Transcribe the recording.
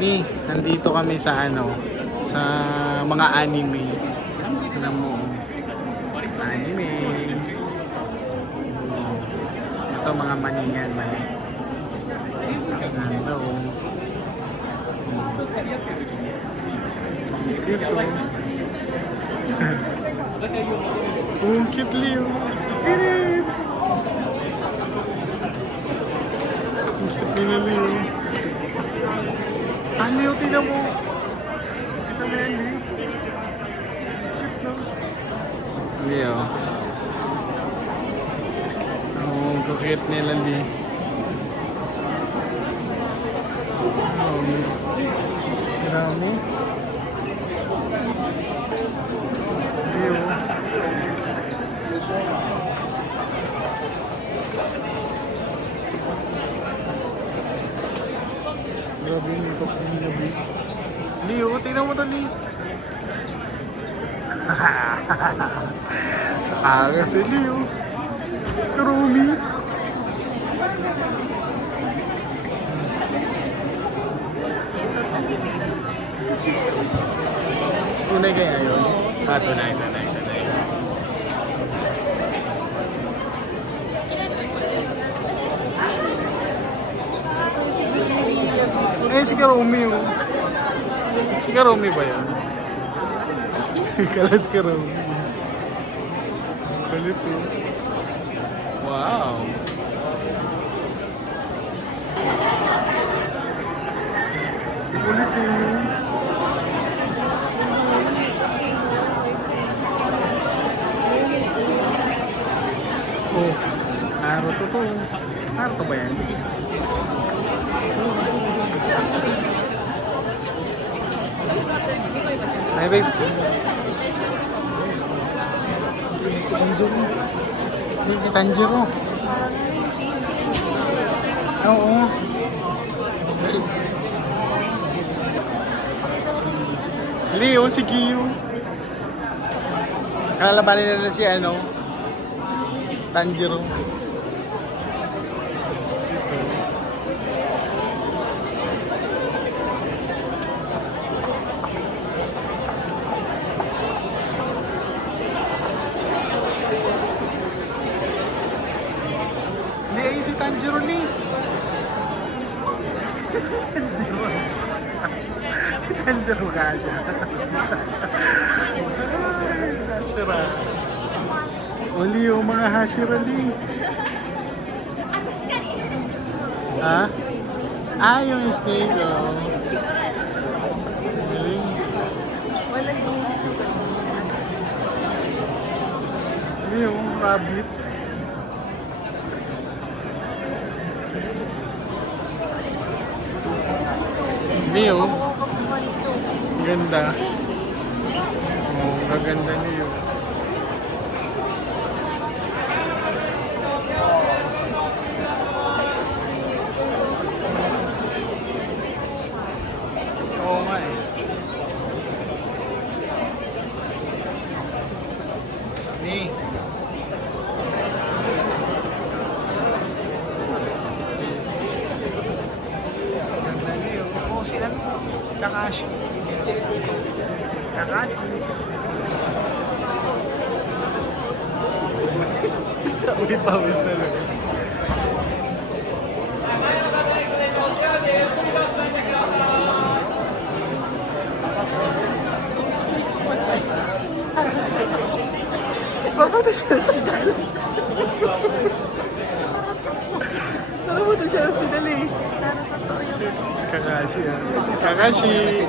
Ni, nandito kami sa ano, sa mga anime. Alam mo, anime. Ito mga maningan, mani. Nando. Dito. Oh, cute Leo. Ang cute nila Leo. Ah, Leo, tingnan mo. Kita mo yan, Leo. Cute no? Leo. Oh, cute nila Leo. Oh, marami. Leo. Grabe yung makeup sa inyo, Leo. Leo, tingnan mo to, Leo. Aga si Leo. Si Kurumi. Tunay kaya yun? Ah, tunay. Eh, si Karumi oh. Si Karumi ba yan? Kalat Karumi. Kalit oh. Wow. Kulit eh. Oh, Naruto to. Naruto ba yan? Ay, babe. Si Tanjiro. Hindi, si Tanjiro. Oo. Si... Leo, si Kiyo. Kalalabanin nila si ano? Tanjiro. Hindi, ayun si Tanjiro ni. Tanjiro ka siya. Hashira. Oli yung mga Hashira ni. Ha? Ah, yung snake oh. Galing. Wala si Mrs. Ano yung rabbit? Leo. Ganda. Oh, gaganda niyo. Oo nga eh. Ni. Ganda niyo. Oh, si ano? Kakashi. Kakashi. Uy, pawis na lang. Papunta siya sa hospital. Papunta siya sa hospital eh. Kakashi ah. Kakashi.